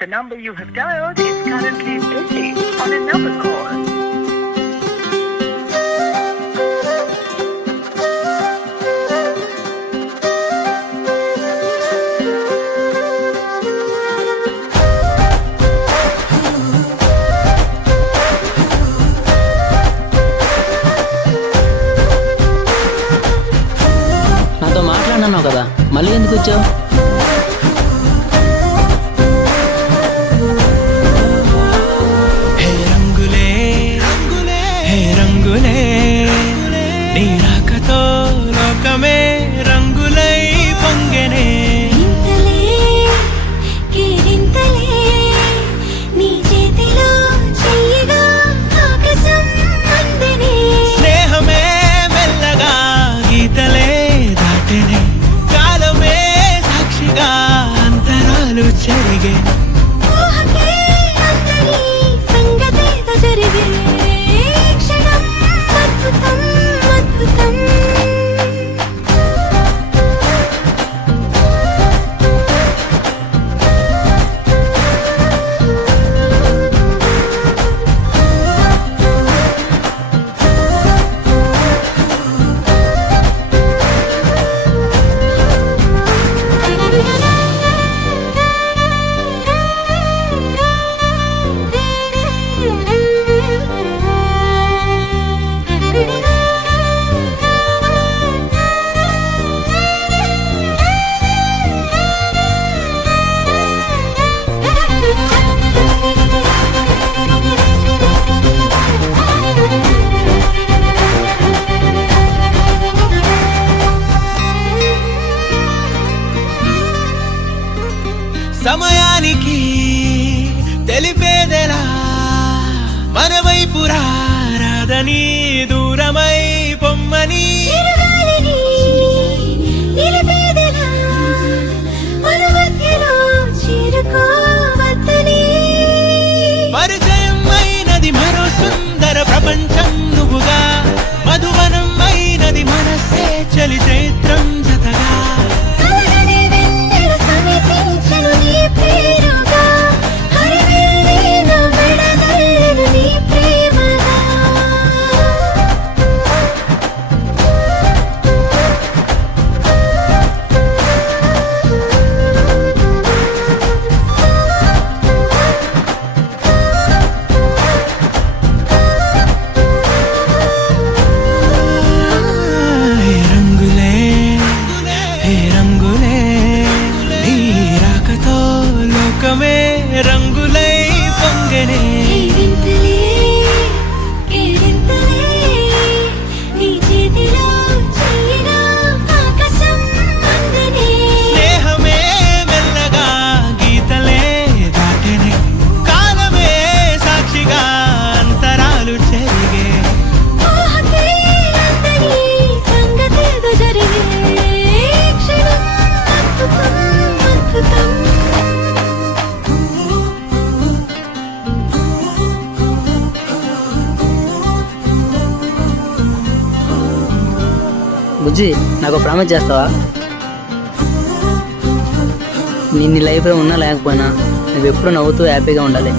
The number you have dialed is currently busy on another call. నాతో మాట్లాడినావు కదా, మళ్ళీ ఎందుకు వచ్చావు? నీ రాకతో లోకమే రంగులై పొంగెనే. స్నేహమే మెల్లగా గీతలే దాటెనే. కాలమే సాక్షిగా అంతరాలు చెరిగే. సమయానికి తెలిపేదెలా మన వైపు రాదని, దూరమై పొమ్మని. పరిచయం అయినది మరో సుందర ప్రపంచం నువ్వుగా. మధువనం అయినది మనసే చలి చైత్రం జతగా. రంగులై పొంగెనే. స్నేహమే మెల్లగా గీతలే దాటెనే. కాలమే సాక్షిగా అంతరాలు చెరిగే. బుజ్జి, నాకు ప్రామిస్ చేస్తావా? నేను నీ లైఫ్లో ఉన్నా లేకపోయినా నువ్వు ఎప్పుడూ నవ్వుతూ హ్యాపీగా ఉండాలి.